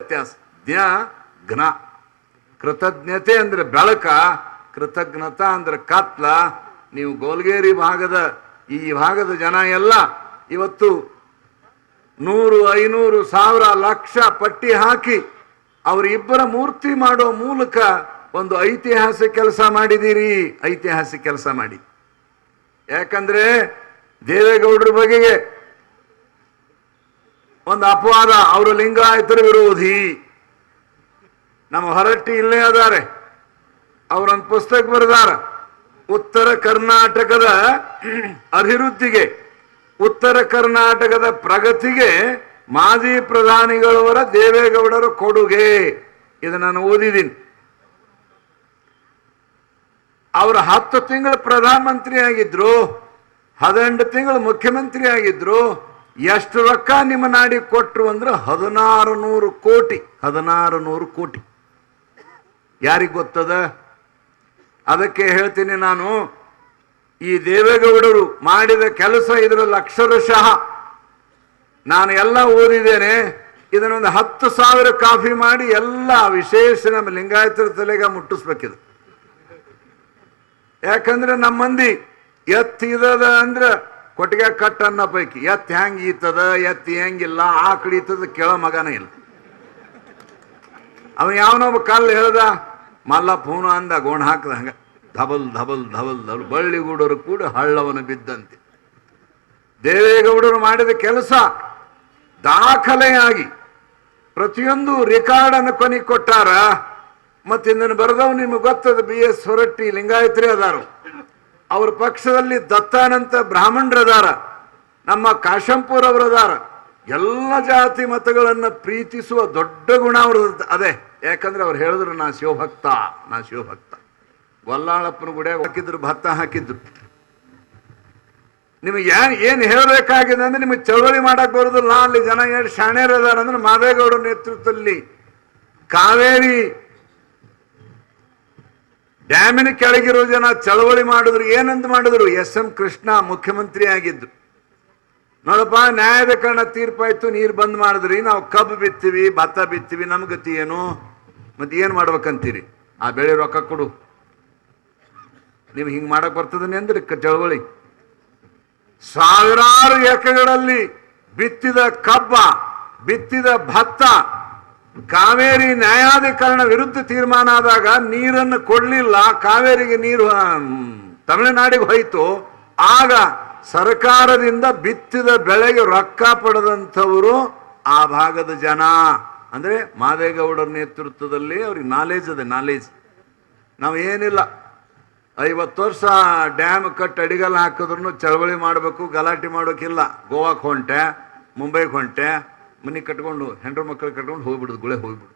ವ್ಯತ್ಯಾಸ. ಜ್ಞ ಘ್ನ. ಕೃತಜ್ಞತೆ ಅಂದ್ರೆ ಬೆಳಕ, ಕೃತಜ್ಞತಾ ಅಂದ್ರೆ ಕತ್ಲ. ನೀವು ಗೋಲ್ಗೇರಿ ಭಾಗದ ಈ ಭಾಗದ ಜನ ಎಲ್ಲ ಇವತ್ತು 100, 500, 1000, ಲಕ್ಷ ಪಟ್ಟಿ ಹಾಕಿ ಅವರಿಬ್ಬರ ಮೂರ್ತಿ ಮಾಡೋ ಮೂಲಕ ಒಂದು ಐತಿಹಾಸಿಕ ಕೆಲಸ ಮಾಡಿದ್ದೀರಿ. ಐತಿಹಾಸಿಕ ಕೆಲಸ ಮಾಡಿ. ಯಾಕಂದ್ರೆ ದೇವೇಗೌಡರ ಬಗೆಗೆ ಒಂದು ಅಪವಾದ, ಅವರು ಲಿಂಗಾಯತರ ವಿರೋಧಿ. ನಮ್ಮ ಹೊರಟ್ಟಿ ಇಲ್ಲೇ ಅದಾರೆ, ಅವರೊಂದು ಪುಸ್ತಕ ಬರೆದಾರ. ಉತ್ತರ ಕರ್ನಾಟಕದ ಅಭಿವೃದ್ಧಿಗೆ, ಉತ್ತರ ಕರ್ನಾಟಕದ ಪ್ರಗತಿಗೆ ಮಾಜಿ ಪ್ರಧಾನಿಗಳವರ ದೇವೇಗೌಡರ ಕೊಡುಗೆ. ಇದು ನಾನು ಓದಿದ್ದೀನಿ. ಅವರು 10 ತಿಂಗಳು ಪ್ರಧಾನಮಂತ್ರಿ ಆಗಿದ್ರು, 18 ತಿಂಗಳು ಮುಖ್ಯಮಂತ್ರಿ ಆಗಿದ್ರು. ಎಷ್ಟು ರೊಕ್ಕ ನಿಮ್ಮ ನಾಡಿಗೆ ಕೊಟ್ರು ಅಂದ್ರೆ 1600 ಕೋಟಿ. 1600 ಕೋಟಿ. ಯಾರಿಗೆ ಗೊತ್ತದ? ಅದಕ್ಕೆ ಹೇಳ್ತೀನಿ ನಾನು, ಈ ದೇವೇಗೌಡರು ಮಾಡಿದ ಕೆಲಸ ಇದರಲ್ಲಿ ಅಕ್ಷರಶಃ ನಾನು ಎಲ್ಲ ಓದಿದ್ದೇನೆ. ಇದನ್ನೊಂದು 10,000 ಕಾಫಿ ಮಾಡಿ ಎಲ್ಲ ವಿಶೇಷ ನಮ್ಮ ಲಿಂಗಾಯತರ ತಲೆಗೆ ಮುಟ್ಟಿಸ್ಬೇಕಿದು. ಯಾಕಂದ್ರೆ ನಮ್ಮ ಮಂದಿ ಎತ್ತಿದ ಅಂದ್ರೆ ಕೊಟ್ಟಿಗೆ ಕಟ್ ಅನ್ನೋ ಪೈಕಿ ಎತ್ತು ಹೆಂಗ್ ಈತದ, ಎತ್ತಿ ಹೆಂಗಿಲ್ಲ, ಆಕಡಿ ಈತದ ಕೇಳೋ ಮಗನೇ ಇಲ್ಲ. ಅವನು ಯಾವನೊಬ್ಬ ಕಲ್ಲು ಹೇಳ್ದ, ಮಲ್ಲ ಪೂನ ಅಂದ, ಗೋಣ ಹಾಕದ ಹಂಗ ಧಬಲ್ ಧಬಲ್ ಧಬಲ್ ಧಬಲ್ ಬಳ್ಳಿಗೂಡರು ಕೂಡ ಹಳ್ಳವನು ಬಿದ್ದಂತೆ. ದೇವೇಗೌಡರು ಮಾಡಿದ ಕೆಲಸ ದಾಖಲೆಯಾಗಿ ಪ್ರತಿಯೊಂದು ರೆಕಾರ್ಡನ್ನು ಕೊನೆಗೆ ಕೊಟ್ಟಾರ. ಮತ್ತೆ ಇದನ್ನು ಬರೆದವ್ ನಿಮ್ಗೆ ಗೊತ್ತದ, BS ಹೊರಟ್ಟಿ ಲಿಂಗಾಯತ್ರಿ ಅದಾರು. ಅವ್ರ ಪಕ್ಷದಲ್ಲಿ ದತ್ತಾನಂತ ಬ್ರಾಹ್ಮಣರು ಅದಾರ, ನಮ್ಮ ಕಾಶಂಪುರ್ ಅವರು ಅದಾರ. ಎಲ್ಲ ಜಾತಿ ಮತಗಳನ್ನು ಪ್ರೀತಿಸುವ ದೊಡ್ಡ ಗುಣ ಅವ್ರ ಅದೇ. ಯಾಕಂದ್ರೆ ಅವ್ರು ಹೇಳಿದ್ರು, ನಾ ಶಿವಭಕ್ತ, ನಾ ಶಿವಭಕ್ತ. ಗೊಲ್ಲಾಳಪ್ಪನ ಗುಡಿ ಹಾಕಿದ್ರು, ಭತ್ತ ಹಾಕಿದ್ರು. ನಿಮಗೆ ಏನ್ ಹೇಳಬೇಕಾಗಿದೆ ಅಂದ್ರೆ, ನಿಮಗೆ ಚಳವಳಿ ಮಾಡಕ್ ಬರೋದಿಲ್ಲ. ಅಲ್ಲಿ ಜನ ಎಷ್ಟು ಶಾಣ್ಯರು ಅದಾರ ಅಂದ್ರೆ, ಮಾದೇಗೌಡರ ನೇತೃತ್ವದಲ್ಲಿ ಕಾವೇರಿ ಡ್ಯಾಮಿನ ಕೆಳಗಿರೋ ಜನ ಚಳವಳಿ ಮಾಡಿದ್ರು. ಏನಂತ ಮಾಡಿದ್ರು? SM ಕೃಷ್ಣ ಮುಖ್ಯಮಂತ್ರಿ ಆಗಿದ್ರು. ನೋಡಪ್ಪ, ನ್ಯಾಯದ ಕಾರಣ ತೀರ್ಪಾಯ್ತು, ನೀರು ಬಂದ್ ಮಾಡಿದ್ರಿ, ನಾವು ಕಬ್ಬು ಬಿತ್ತೀವಿ, ಭತ್ತ ಬಿತ್ತೀವಿ, ನಮ್ ಗತಿ ಏನು? ಮತ್ತೆ ಏನ್ ಮಾಡ್ಬೇಕಂತೀರಿ? ಆ ಬೆಳೆ ರೊಕ್ಕ ಕೊಡು. ನೀವು ಹಿಂಗ್ ಮಾಡಕ್ ಬರ್ತದನೆ ಅಂದ್ರೆ ಚಳವಳಿ. ಸಾವಿರಾರು ಎಕರೆಗಳಲ್ಲಿ ಬಿತ್ತಿದ ಕಬ್ಬ, ಬಿತ್ತಿದ ಭತ್ತ ಕಾವೇರಿ ನ್ಯಾಯಾಧಿಕರಣ ವಿರುದ್ಧ ತೀರ್ಮಾನ ಆದಾಗ ನೀರನ್ನು ಕೊಡ್ಲಿಲ್ಲ, ಕಾವೇರಿಗೆ ನೀರು ತಮಿಳುನಾಡಿಗೆ ಹೋಯ್ತು. ಆಗ ಸರ್ಕಾರದಿಂದ ಬಿತ್ತಿದ ಬೆಳೆಗೆ ರೊಕ್ಕ ಪಡೆದಂಥವರು ಆ ಭಾಗದ ಜನ. ಅಂದ್ರೆ ಮಾದೇಗೌಡರ ನೇತೃತ್ವದಲ್ಲಿ ಅವ್ರಿಗೆ ನಾಲೆಜ್ ಅದೇ, ನಾಲೆಜ್. ನಾವು ಏನಿಲ್ಲ, 50 ವರ್ಷ ಡ್ಯಾಮ್ ಕಟ್ ಅಡಿಗಲ್ ಹಾಕಿದ್ರು ಚಳವಳಿ ಮಾಡಬೇಕು, ಗಲಾಟೆ ಮಾಡೋಕ್ಕಿಲ್ಲ. ಗೋವಾಕ್ಕೆ ಹೊಂಟೆ, ಮುಂಬೈಗೆ ಹೊಂಟೆ, ಮನೆ ಕಟ್ಕೊಂಡು ಹೆಂಡ್ರ ಮಕ್ಕಳು ಕಟ್ಕೊಂಡು ಹೋಗ್ಬಿಡುದು, ಗುಳೆ ಹೋಗ್ಬಿಡು.